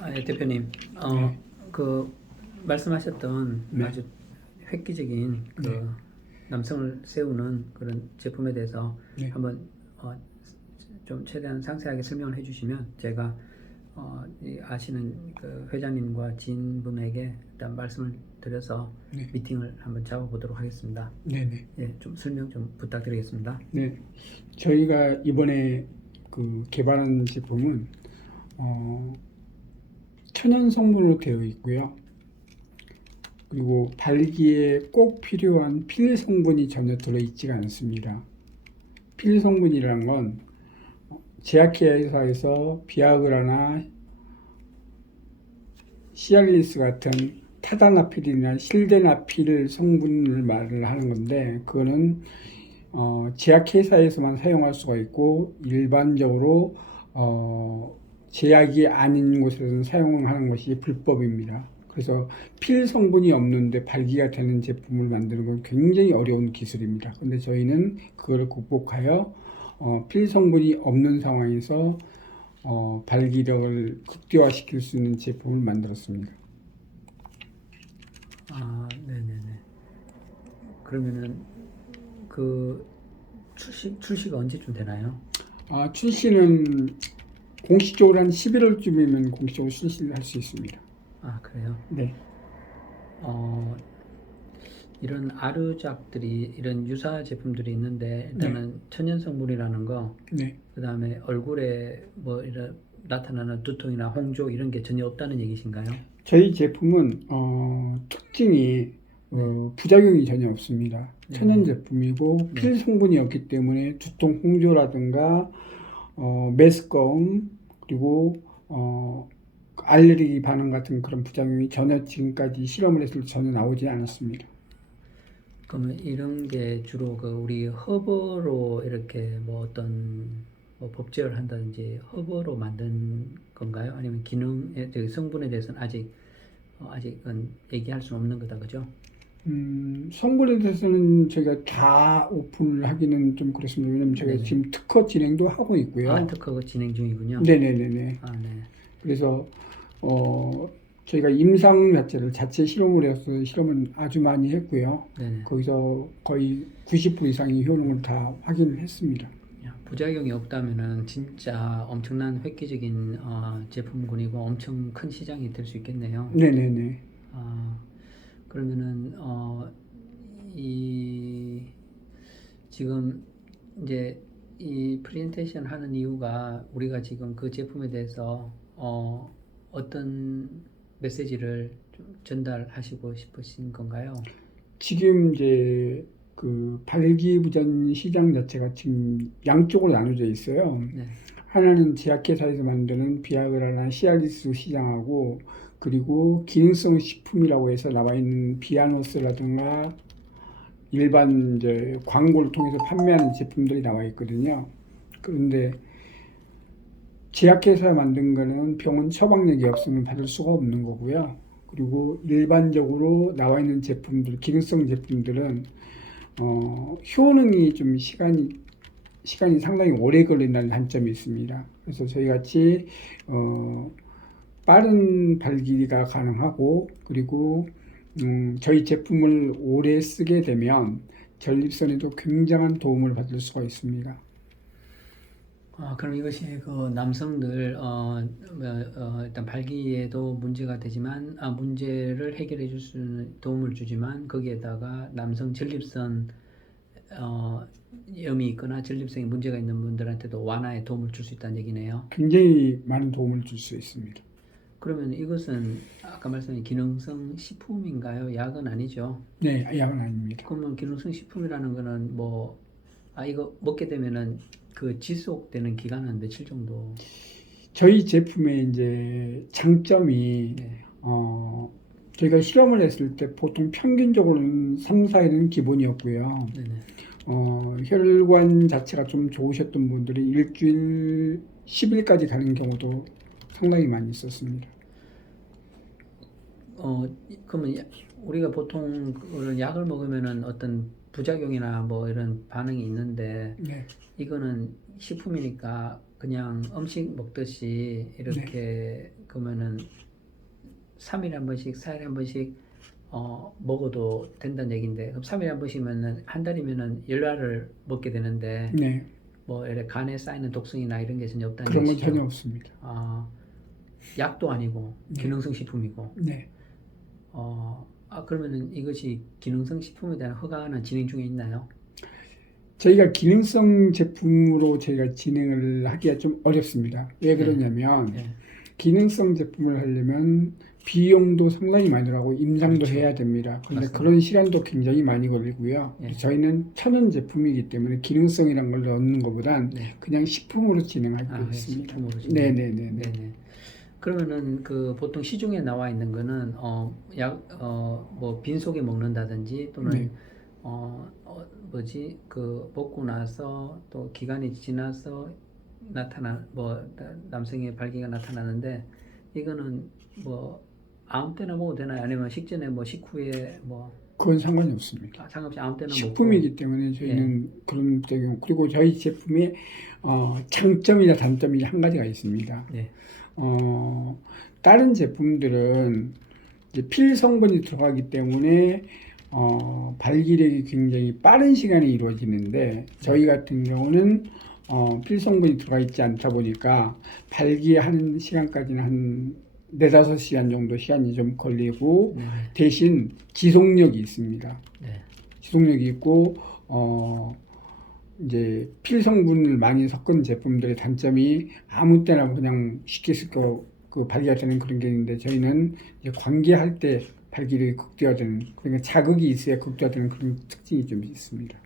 아, 예, 대표님, 어, 네. 그 말씀하셨던 네. 아주 획기적인 그 네. 남성을 세우는 그런 제품에 대해서 네. 한번 어, 좀 최대한 상세하게 설명을 해주시면 제가 어, 이 아시는 그 회장님과 지인분에게 일단 말씀을 드려서 네. 미팅을 한번 잡아보도록 하겠습니다. 네네. 예, 좀 설명 좀 부탁드리겠습니다. 네. 저희가 이번에 그 개발한 제품은 어, 천연 성분으로 되어 있고요. 그리고 발기에 꼭 필요한 필 성분이 전혀 들어있지가 않습니다. 필 성분이라는 건 제약회사에서 비아그라나 시알리스 같은 타다나필이나 실데나필 성분을 말을 하는 건데 그거는 어, 제약회사에서만 사용할 수가 있고 일반적으로 어, 제약이 아닌 곳에서는 사용하는 것이 불법입니다. 그래서 필 성분이 없는데 발기가 되는 제품을 만드는 건 굉장히 어려운 기술입니다. 근데 저희는 그걸 극복하여 어, 필 성분이 없는 상황에서 어, 발기력을 극대화시킬 수 있는 제품을 만들었습니다. 아, 네네네. 그러면은 그 출시 출시가 언제쯤 되나요? 아, 출시는 공식적으로 한 11월쯤이면 공식적으로 출시를 할 수 있습니다. 아, 그래요. 네. 어, 이런 아르작들이 이런 유사 제품들이 있는데 일단은 천연 성분이라는 거, 네. 그다음에 얼굴에 뭐 이런 나타나는 두통이나 홍조 이런 게 전혀 없다는 얘기신가요? 저희 제품은 어, 특징이 어, 부작용이 전혀 없습니다. 네. 천연 제품이고 네. 필 성분이 없기 때문에 두통 홍조라든가 어, 메스꺼움 그리고 어, 알레르기 반응 같은 그런 부작용이 전혀 지금까지 실험을 했을 때 전혀 나오지 않았습니다. 그러면 이런 게 주로 그 우리 허브로 이렇게 뭐 어떤 뭐 법제를 한다든지 허브로 만든 건가요? 아니면 저기 성분에 대해서는 아직 어, 아직은 얘기할 수 없는 거다, 그죠? 음, 성분에 대해서는 저희가 다 오픈을 하기는 좀 그렇습니다. 왜냐면 저희가 네네. 지금 특허 진행도 하고 있고요. 아, 특허가 진행 중이군요. 네네네네. 아, 네. 그래서 어, 저희가 임상 자체를 자체 실험을 해서 실험은 아주 많이 했고요. 네네. 거기서 거의 90% 이상의 효능을 다 확인을 했습니다. 야, 부작용이 없다면은 진짜 엄청난 획기적인 어, 제품군이고 엄청 큰 시장이 될 수 있겠네요. 네네네. 아, 그러면은 어, 이 지금 이제 이 프레젠테이션 하는 이유가 우리가 지금 그 제품에 대해서 어, 어떤 메시지를 좀 전달하시고 싶으신 건가요? 지금 이제 그 발기부전 시장 자체가 지금 양쪽으로 나눠져 있어요. 네. 하나는 제약회사에서 만드는 비아그라나 시알리스 시장하고 그리고 기능성 식품이라고 해서 나와 있는 비아노스라든가 일반 이제 광고를 통해서 판매하는 제품들이 나와 있거든요. 그런데 제약회사 만든 거는 병원 처방력이 없으면 받을 수가 없는 거고요. 그리고 일반적으로 나와 있는 제품들, 기능성 제품들은 어, 효능이 좀 시간이 시간이 상당히 오래 걸린다는 단점이 있습니다. 그래서 저희 같이 어, 빠른 발기가 가능하고 그리고 음, 저희 제품을 오래 쓰게 되면 전립선에도 굉장한 도움을 받을 수가 있습니다. 아, 그럼 이것이 그 남성들 어, 뭐, 어, 일단 발기에도 문제가 되지만 아, 문제를 해결해 줄 수 있는 도움을 주지만 거기에다가 남성 전립선 어, 염이 있거나 전립선에 문제가 있는 분들한테도 완화에 도움을 줄 수 있다는 얘기네요. 굉장히 많은 도움을 줄 수 있습니다. 그러면 이것은 아까 말씀하신 기능성 식품인가요? 약은 아니죠? 네, 약은 아닙니다. 그러면 기능성 식품이라는 거는 뭐 아, 이거 먹게 되면은 그 지속되는 기간은 며칠 정도? 저희 제품의 이제 장점이 네. 어, 저희가 실험을 했을 때 보통 평균적으로는 3, 4일은 기본이었고요. 네네. 어, 혈관 자체가 좀 좋으셨던 분들이 일주일 10일까지 가는 경우도 상당히 많이 있었습니다. 어, 그러면 야- 우리가 보통 약을 먹으면은 어떤 부작용이나 뭐 이런 반응이 있는데 네. 이거는 식품이니까 그냥 음식 먹듯이 이렇게 그러면은 3일에 한 번씩, 4일에 한 번씩 어, 먹어도 된다는 얘기인데 그럼 3일에 한 번씩면은 한 달이면은 열알을 먹게 되는데 네, 뭐 이렇게 간에 쌓이는 독성이나 이런 게 전혀 없다는 그런 건. 전혀 없습니다. 아, 약도 아니고 네. 기능성 식품이고 네, 어, 아 그러면은 이것이 기능성 식품에 대한 허가는 진행 중에 있나요? 저희가 기능성 제품으로 저희가 진행을 하기가 좀 어렵습니다. 왜 네. 그러냐면 네. 기능성 제품을 하려면 비용도 상당히 많이 들어가고 임상도 그렇죠. 해야 됩니다. 그런데 맞습니다. 그런 시간도 굉장히 많이 걸리고요. 예. 저희는 천연 제품이기 때문에 기능성이란 걸 넣는 것보단 네. 그냥 식품으로 진행하고 아, 네, 있습니다. 식품으로 진행. 네네네. 네 네. 그러면은 그 보통 시중에 나와 있는 거는 어약어뭐 빈속에 먹는다든지 또는 네. 어, 어 뭐지 그 먹고 나서 또 기간이 지나서 나타나 뭐 나- 남성의 발기가 나타나는데 이거는 뭐 아무 때나 먹어도 되나요? 아니면 식전에 뭐 식후에 뭐 그건 상관이 없습니다. 아, 상관없이 아무 때나 먹고 식품이기 때문에 저희는 예. 그런 경우 그리고 저희 제품의 어, 장점이나 단점이 한 가지가 있습니다. 네. 어, 다른 제품들은 필 성분이 들어가기 때문에 어, 발기력이 굉장히 빠른 시간에 이루어지는데 저희 같은 경우는 어, 필 성분이 들어가 있지 않다 보니까 발기하는 시간까지는 한 네다섯 시간 정도 시간이 좀 걸리고 네. 대신 지속력이 있습니다. 네. 지속력이 있고 어 이제 필 성분을 많이 섞은 제품들의 단점이 아무 때나 그냥 쉽게 섞어 그 발기가 되는 그런 게 있는데 저희는 이제 관계할 때 발기력이 극대화되는 그러니까 자극이 있어야 극대화되는 그런 특징이 좀 있습니다.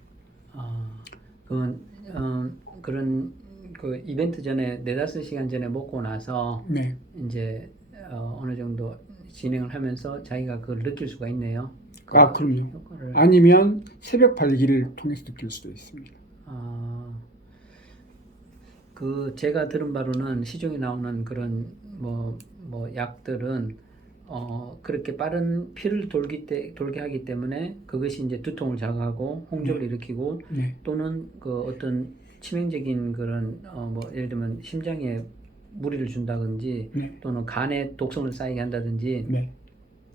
아, 그건 어, 그런 그 이벤트 전에 네다섯 시간 전에 먹고 나서 네, 이제 어, 어느 정도 진행을 하면서 자기가 그걸 느낄 수가 있네요. 그 아 그럼요. 효과를. 아니면 새벽 발기를 통해서 느낄 수도 있습니다. 아, 그 제가 들은 바로는 시중에 나오는 그런 뭐 뭐 약들은 어 그렇게 빠른 피를 돌기 때 돌게 하기 때문에 그것이 이제 두통을 자극하고 홍조를 일으키고 네, 또는 그 어떤 치명적인 그런 어 뭐 예를 들면 심장에 무리를 준다든지 네, 또는 간에 독성을 쌓이게 한다든지 네,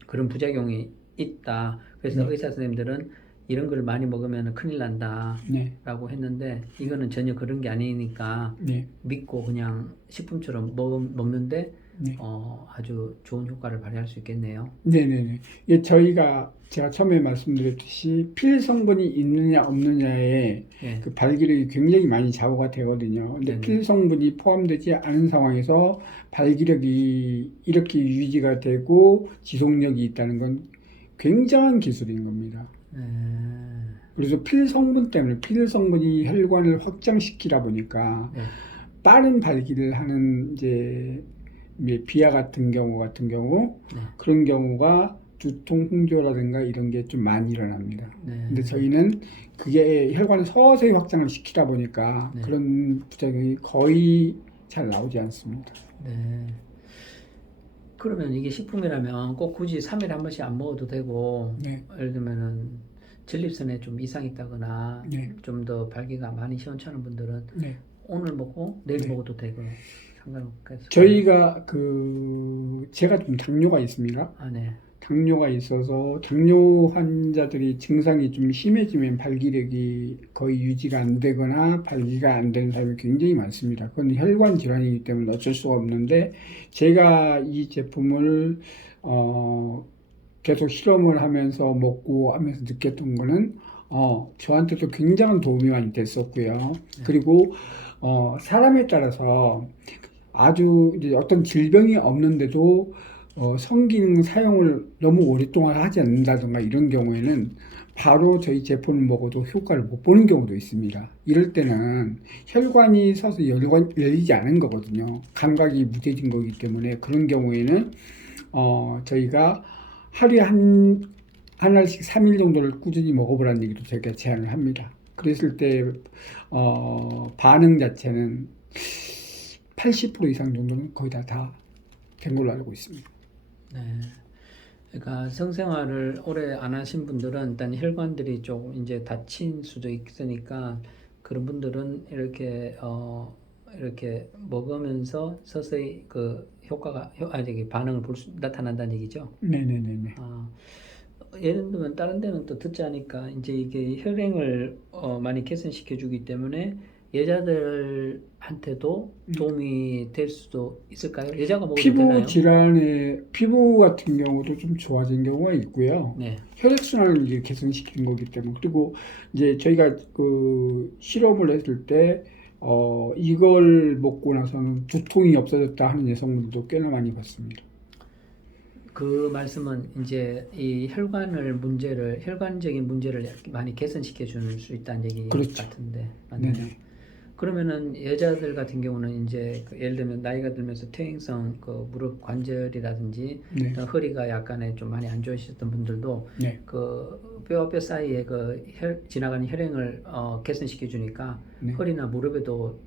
그런 부작용이 있다. 그래서 네. 의사 선생님들은 이런 걸 많이 먹으면 큰일 난다라고 네, 했는데 이거는 전혀 그런 게 아니니까 네, 믿고 그냥 식품처럼 먹, 먹는데 네. 어, 아주 좋은 효과를 발휘할 수 있겠네요. 네네네. 예, 저희가 제가 처음에 말씀드렸듯이 필 성분이 있느냐 없느냐에 예. 그 발기력이 굉장히 많이 좌우가 되거든요. 근데 네네. 필 성분이 포함되지 않은 상황에서 발기력이 이렇게 유지가 되고 지속력이 있다는 건 굉장한 기술인 겁니다. 네. 그래서 필 성분 때문에 필 성분이 혈관을 확장시키다 보니까 네. 빠른 발기를 하는 이제 이제 비아 같은 경우 같은 경우 네. 그런 경우가 두통 홍조라든가 이런 게 좀 많이 일어납니다. 네. 근데 저희는 그게 혈관을 서서히 확장을 시키다 보니까 네. 그런 부작용이 거의 잘 나오지 않습니다. 네. 그러면 이게 식품이라면 꼭 굳이 3일에 한 번씩 안 먹어도 되고 네, 예를 들면은 전립선에 좀 이상이 있다거나 네, 좀 더 발기가 많이 시원찮은 분들은 네. 오늘 먹고 내일 네. 먹어도 되고 상관없겠어요. 저희가 그 제가 좀 당뇨가 있습니다. 아, 네. 당뇨가 있어서 당뇨 환자들이 증상이 좀 심해지면 발기력이 거의 유지가 안 되거나 발기가 안 되는 사람이 굉장히 많습니다. 그건 혈관 질환이기 때문에 어쩔 수가 없는데 제가 이 제품을 어 계속 실험을 하면서 먹고 하면서 느꼈던 거는 어 저한테도 굉장한 도움이 많이 됐었고요. 그리고 어 사람에 따라서 아주 어떤 질병이 없는데도 어, 성기능 사용을 너무 오랫동안 하지 않는다든가 이런 경우에는 바로 저희 제품을 먹어도 효과를 못 보는 경우도 있습니다. 이럴 때는 혈관이 서서 열관, 열리지 않은 거거든요. 감각이 무뎌진 거기 때문에 그런 경우에는 어, 저희가 하루에 한, 한 알씩 3일 정도를 꾸준히 먹어보라는 얘기도 제가 제안을 합니다. 그랬을 때, 어, 반응 자체는 80% 이상 정도는 거의 다 다 된 걸로 알고 있습니다. 네. 그러니까 성생활을 오래 안 하신 분들은 일단 혈관들이 조금 이제 다친 수도 있으니까 그런 분들은 이렇게 어 이렇게 먹으면서 서서히 그 효과가 효, 아니 저기 반응을 볼 수 나타난다는 얘기죠. 네네네네. 아, 예를 들면 다른 데는 또 듣지 않으니까 이제 이게 혈행을 어, 많이 개선시켜 주기 때문에 여자들한테도 도움이 될 수도 있을까요? 여자가 먹어도 피부 되나요? 질환에 피부 같은 경우도 좀 좋아진 경우가 있고요. 네, 혈액 순환을 이제 개선시키는 거기 때문에 그리고 이제 저희가 그 실험을 했을 때 어, 이걸 먹고 나서는 두통이 없어졌다 하는 여성분들도 꽤나 많이 봤습니다. 그 말씀은 이제 이 혈관을 문제를 혈관적인 문제를 많이 개선시켜 줄 수 있다는 얘기 그렇죠. 같은데 맞나요? 네네. 그러면은 여자들 같은 경우는 이제 그 예를 들면 나이가 들면서 퇴행성 그 무릎 관절이라든지 네. 허리가 약간의 좀 많이 안 좋으셨던 분들도 네. 그 뼈와 뼈 사이에 그 혈, 지나가는 혈행을 어, 개선시켜 주니까 네. 허리나 무릎에도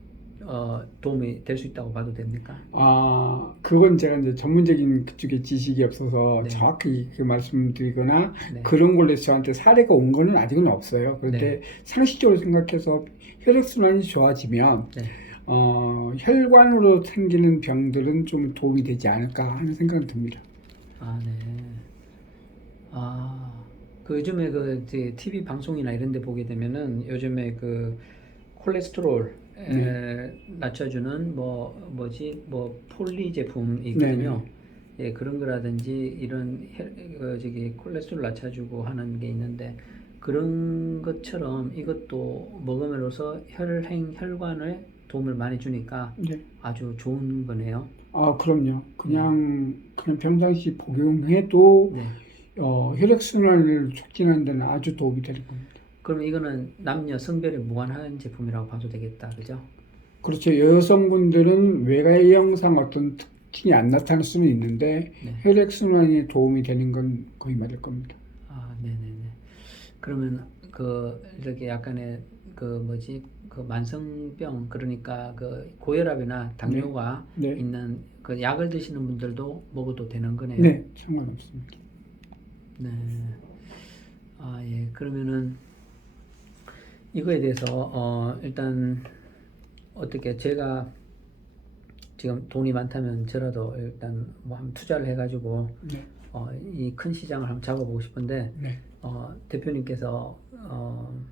어, 도움이 될 수 있다고 봐도 됩니까? 아, 그건 제가 이제 전문적인 그쪽에 지식이 없어서 네. 정확히 그 말씀드리거나 네. 그런 걸로 해서 저한테 사례가 온 거는 아직은 없어요. 그런데 네. 상식적으로 생각해서 혈액순환이 좋아지면 네. 어, 혈관으로 생기는 병들은 좀 도움이 되지 않을까 하는 생각은 듭니다. 아, 네. 아, 그 요즘에 그 TV 방송이나 이런 데 보게 되면은 요즘에 그 콜레스테롤 에, 낮춰주는 뭐 뭐지 뭐 폴리 제품이 있거든요. 예, 그런 거라든지 이런 혈, 그 저기 콜레스테롤 낮춰주고 하는 게 있는데 그런 것처럼 이것도 먹음으로써 혈행 혈관에 도움을 많이 주니까 네. 아주 좋은 거네요. 아, 그럼요. 그냥 그냥 평상시 복용해도 네. 어, 혈액 순환을 촉진하는 데는 아주 도움이 될 겁니다. 그럼 이거는 남녀 성별에 무관한 제품이라고 봐도 되겠다, 그죠? 그렇죠. 여성분들은 외가형상 어떤 특징이 안 나타날 수는 있는데 네. 혈액순환에 도움이 되는 건 거의 맞을 겁니다. 아, 네네네. 그러면 그 이렇게 약간의 그 뭐지 그 만성병 그러니까 그 고혈압이나 당뇨가 네. 있는 그 약을 드시는 분들도 먹어도 되는 거네요. 네, 상관없습니다. 네. 아, 예. 그러면은 이거에 대해서 어 일단 어떻게 제가 지금 돈이 많다면 저라도 일단 뭐 한번 투자를 해가지고 네. 어 이 큰 시장을 한번 잡아보고 싶은데 네. 어 대표님께서 어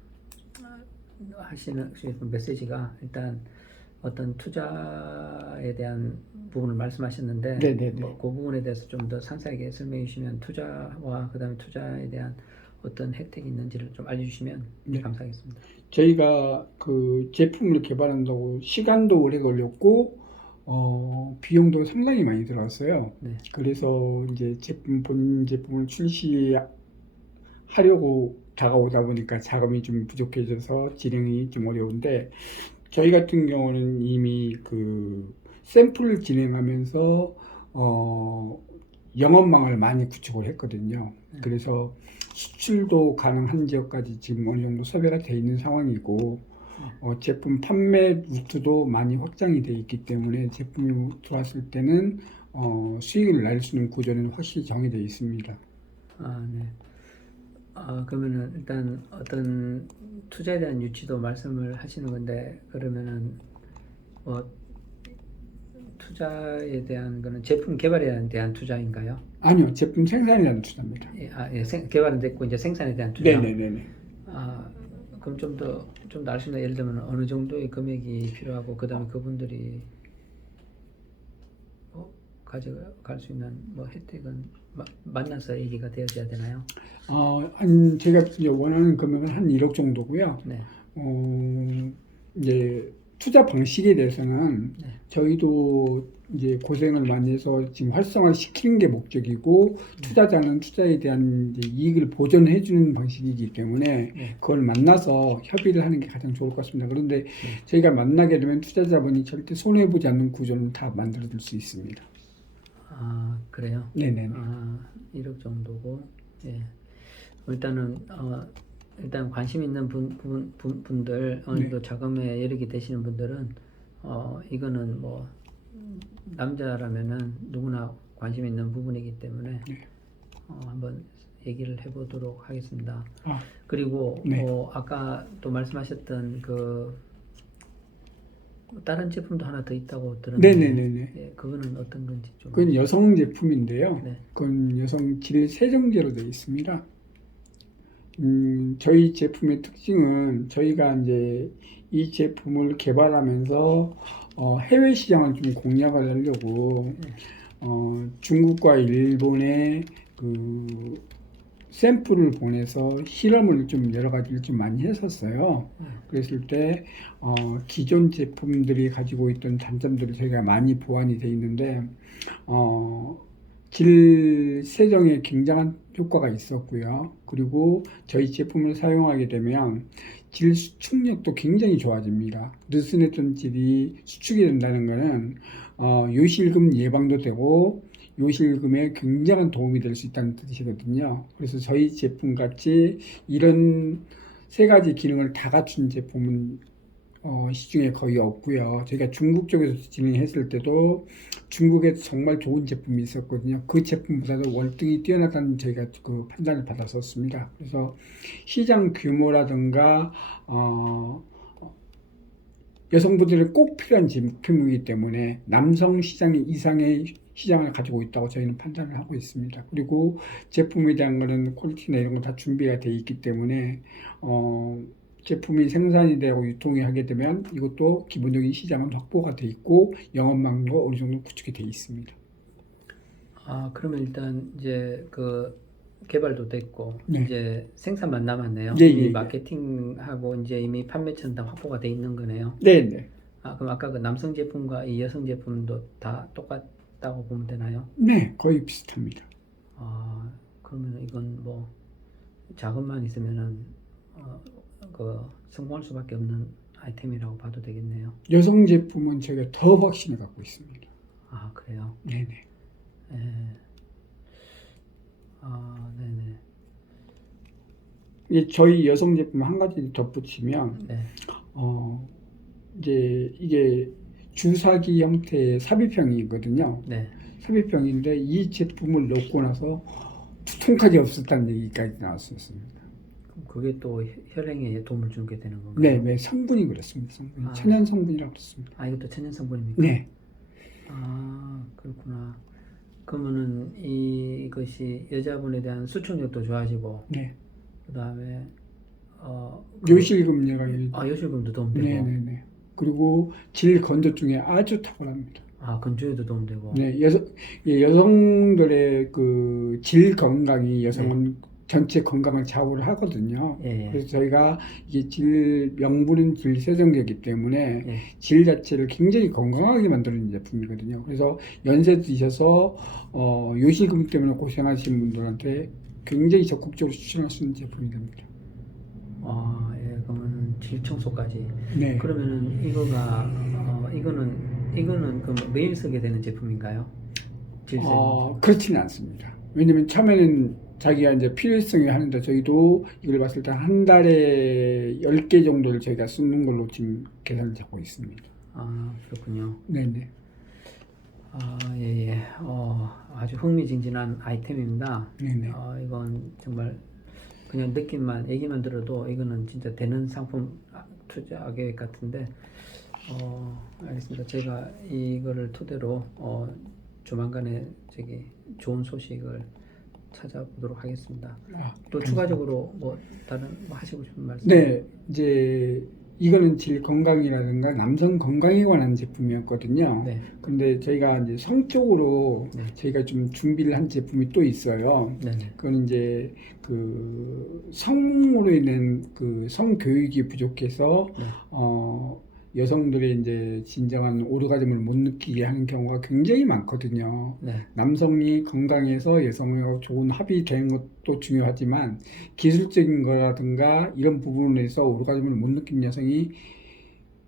하시는 메시지가 일단 어떤 투자에 대한 부분을 말씀하셨는데 네 네 네. 뭐 그 부분에 대해서 좀 더 상세하게 설명해 주시면 투자와 그다음에 투자에 대한 어떤 혜택이 있는지를 좀 알려주시면 네. 감사하겠습니다. 저희가 그 제품을 개발한다고 시간도 오래 걸렸고 어, 비용도 상당히 많이 들어갔어요. 네. 그래서 이제 제품 본 제품을 출시하려고 다가오다 보니까 자금이 좀 부족해져서 진행이 좀 어려운데 저희 같은 경우는 이미 그 샘플을 진행하면서 어, 영업망을 많이 구축을 했거든요. 네. 그래서 수출도 가능한 지역까지 지금 어느 정도 섭외가 돼 있는 상황이고 어, 제품 판매 루트도 많이 확장이 돼 있기 때문에 제품이 들어왔을 때는 어, 수익을 낼 수 있는 구조는 확실히 정해져 있습니다. 아, 네. 아, 그러면은 일단 어떤 투자에 대한 유치도 말씀을 하시는 건데 그러면은 뭐 투자에 대한 거는 제품 개발에 대한 투자인가요? 아니요, 제품 생산에 대한 투자입니다. 예, 아, 예, 생, 개발은 됐고 이제 생산에 대한 투자. 네네네네. 아, 그럼 좀 더좀더알수 있나? 예를 들면 어느 정도의 금액이 필요하고 그다음에 그분들이 뭐 가져갈 수 있는 뭐 혜택은 마, 만나서 얘기가 되어져야 되나요? 어, 한 제가 원하는 금액은 한 1억 정도고요. 네. 어, 이제 투자 방식에 대해서는 네. 저희도 이제 고생을 많이 해서 지금 활성화 시키는 게 목적이고 투자자는 투자에 대한 이익을 보전해 주는 방식이기 때문에 네. 그걸 만나서 협의를 하는 게 가장 좋을 것 같습니다. 그런데 저희가 만나게 되면 투자자분이 절대 손해 보지 않는 구조는 다 만들어 줄 수 있습니다. 아, 그래요. 네네. 아, 1억 정도고. 예. 일단은 어 일단 관심 있는 분, 분, 분 분들 어느 정도 자금에 여력이 되시는 분들은 어 이거는 뭐 남자라면은 누구나 관심 있는 부분이기 때문에 네. 어 한번 얘기를 해보도록 하겠습니다. 아, 그리고 네. 어 아까 또 말씀하셨던 그 다른 제품도 하나 더 있다고 들었는데 네네네네. 예, 그거는 어떤 건지 좀 그건 여성 제품인데요. 네. 그건 여성 질 세정제로 되어 있습니다. 음, 저희 제품의 특징은 저희가 이제 이 제품을 개발하면서 어, 해외 시장을 좀 공략을 하려고 어, 중국과 일본에 그 샘플을 보내서 실험을 좀 여러 가지를 좀 많이 했었어요. 그랬을 때 어, 기존 제품들이 가지고 있던 단점들을 저희가 많이 보완이 돼 있는데 어, 질 세정에 굉장한 효과가 있었고요. 그리고 저희 제품을 사용하게 되면 질 수축력도 굉장히 좋아집니다. 느슨했던 질이 수축이 된다는 것은 어, 요실금 예방도 되고 요실금에 굉장한 도움이 될 수 있다는 뜻이거든요. 그래서 저희 제품 같이 이런 세 가지 기능을 다 갖춘 제품은 어, 시중에 거의 없고요. 저희가 중국 쪽에서 진행했을 때도 중국에서 정말 좋은 제품이 있었거든요. 그 제품보다도 월등히 뛰어나다는 저희가 그 판단을 받았었습니다. 그래서 시장 규모라든가 어, 여성분들이 꼭 필요한 제품이기 때문에 남성 시장 이상의 시장을 가지고 있다고 저희는 판단을 하고 있습니다. 그리고 제품에 대한 거는 퀄리티나 이런 거 다 준비가 돼 있기 때문에 어, 제품이 생산이 되고 유통이 하게 되면 이것도 기본적인 시장은 확보가 돼 있고 영업망도 어느 정도 구축이 돼 있습니다. 아 그러면 일단 이제 그 개발도 됐고 네. 이제 생산만 남았네요. 예, 이미 예, 예. 마케팅하고 이제 이미 판매처는 다 확보가 돼 있는 거네요. 네, 네. 아 그럼 아까 그 남성 제품과 이 여성 제품도 다 똑같다고 보면 되나요? 네, 거의 비슷합니다. 아 그러면 이건 뭐 자금만 있으면은 어, 그 성공할 수밖에 없는 아이템이라고 봐도 되겠네요. 여성 제품은 저희가 더 확신을 갖고 있습니다. 아 그래요. 네, 네. 예. 아 네네. 이제 저희 여성 제품 한 가지 덧붙이면 네. 어 이제 이게 주사기 형태의 삽입형이거든요. 네. 삽입형인데 이 제품을 넣고 나서 두통까지 없었다는 얘기까지 나왔었습니다. 그게 또 혈행에 도움을 주게 되는 건가요? 네, 네, 성분이 그렇습니다. 성분이 아. 천연 성분이라고 그렇습니다. 아 이것도 천연 성분입니까? 네, 아 그렇구나. 그러면은 이것이 여자분에 대한 수축력도 좋아지고 네. 그다음에 어 그- 요실금 예방이 아 요실금도 도움되고 네, 네, 네. 그리고 질 건조증에 아주 탁월합니다. 아 건조에도 도움되고 네, 여성 예, 여성들의 그 질 건강이 여성은 전체 건강을 좌우를 하거든요. 예, 예. 그래서 저희가 이게 질 명분은 질 세정제이기 때문에 예. 질 자체를 굉장히 건강하게 만드는 제품이거든요. 그래서 연세 드셔서 어, 요실금 때문에 고생하시는 분들한테 굉장히 적극적으로 추천할 수 있는 제품이 됩니다. 아, 예, 그러면은 질 청소까지. 네. 그러면은 이거가 어, 이거는 이거는 그럼 매일 쓰게 되는 제품인가요? 질 세. 어, 그렇지는 않습니다. 왜냐면 처음에는 자기가 이제 필요성이 하는데 저희도 이걸 봤을 때 한 달에 10개 정도를 저희가 쓰는 걸로 지금 계산을 잡고 있습니다. 아, 그렇군요. 네네. 아, 예, 예. 어, 아주 흥미진진한 아이템입니다. 네네. 어, 이건 정말 그냥 느낌만 얘기만 들어도 이거는 진짜 되는 상품 아, 투자 계획 같은데 어, 알겠습니다. 제가 이거를 토대로 어, 조만간에 저기 좋은 소식을 찾아보도록 하겠습니다. 아, 또 감사합니다. 추가적으로 뭐 다른 뭐 하시고 싶은 말씀? 네, 이제 이거는 질 건강이라든가 남성 건강에 관한 제품이었거든요. 네. 근데 저희가 이제 성적으로 네. 저희가 좀 준비를 한 제품이 또 있어요. 네. 네. 그건 이제 그 성으로 인한 그 성교육이 부족해서 네. 어 여성들의 이제 진정한 오르가즘을 못 느끼게 하는 경우가 굉장히 많거든요. 네. 남성이 건강해서 여성하고 좋은 합이 되는 것도 중요하지만 기술적인 거라든가 이런 부분에서 오르가즘을 못 느낀 여성이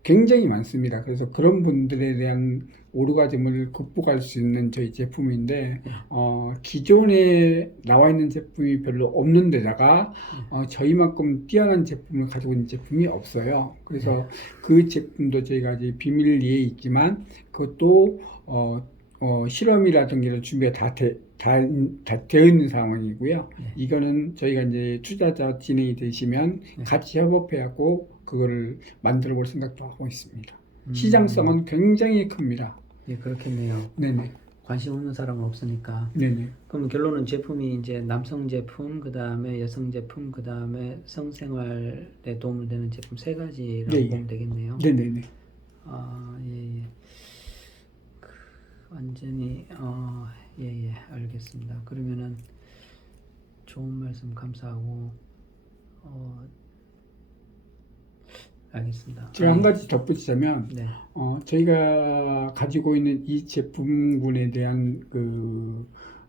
굉장히 많습니다. 그래서 그런 분들에 대한 오르가즘을 극복할 수 있는 저희 제품인데 어, 기존에 나와 있는 제품이 별로 없는 데다가 어, 저희만큼 뛰어난 제품을 가지고 있는 제품이 없어요. 그래서 그 제품도 저희가 아직 비밀리에 있지만 그것도 어, 어, 실험이라든가 이런 준비가 다, 돼, 다, 다 되어 있는 상황이고요. 네. 이거는 저희가 이제 투자자 진행이 되시면 네. 같이 협업해갖고 그거를 만들어 볼 생각도 하고 있습니다. 음. 시장성은 굉장히 큽니다. 예, 그렇겠네요. 네네. 관심 없는 사람은 없으니까. 네네. 그럼 결론은 제품이 이제 남성 제품, 그 다음에 여성 제품, 그 다음에 성생활에 도움을 되는 제품 세 가지라고 네, 예. 보면 되겠네요. 네네네. 아, 예, 예. 그, 완전히, 어, 예, 예, 알겠습니다. 그러면은 좋은 말씀 감사하고, 어, 알겠습니다. 제가 한 아니, 가지 덧붙이자면 네, 어, 저희가 가지고 있는 이 제품군에 대한 그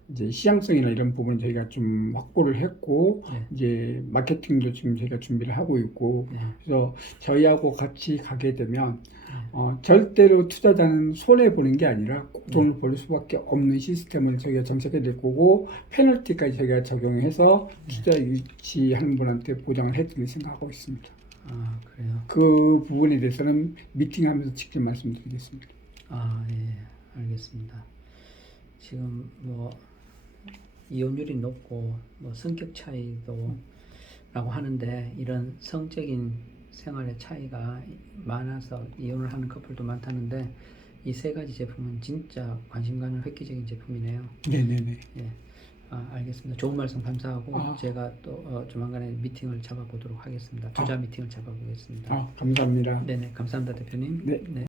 이제 시장성이나 이런 부분은 저희가 좀 확보를 했고 네, 이제 마케팅도 지금 저희가 준비를 하고 있고 네, 그래서 저희하고 같이 가게 되면 네. 어, 절대로 투자자는 손해 보는 게 아니라 꼭 돈을 벌 수밖에 없는 시스템을 저희가 정착해 될 거고 페널티까지 저희가 적용해서 투자 유치하는 분한테 보장을 해드릴 생각하고 있습니다. 아, 그래요. 그 부분에 대해서는 미팅하면서 직접 말씀드리겠습니다. 아, 예, 알겠습니다. 지금 뭐 이혼율이 높고 뭐 성격 차이도 라고 하는데 이런 성적인 생활의 차이가 많아서 이혼을 하는 커플도 많다는데 이 세 가지 제품은 진짜 관심 가는 획기적인 제품이네요. 네네네. 예. 아, 알겠습니다. 좋은 말씀 감사하고 아. 제가 또 어, 조만간에 미팅을 잡아보도록 하겠습니다. 투자 미팅을 잡아보겠습니다. 아, 감사합니다. 네네, 감사합니다, 대표님. 네. 네.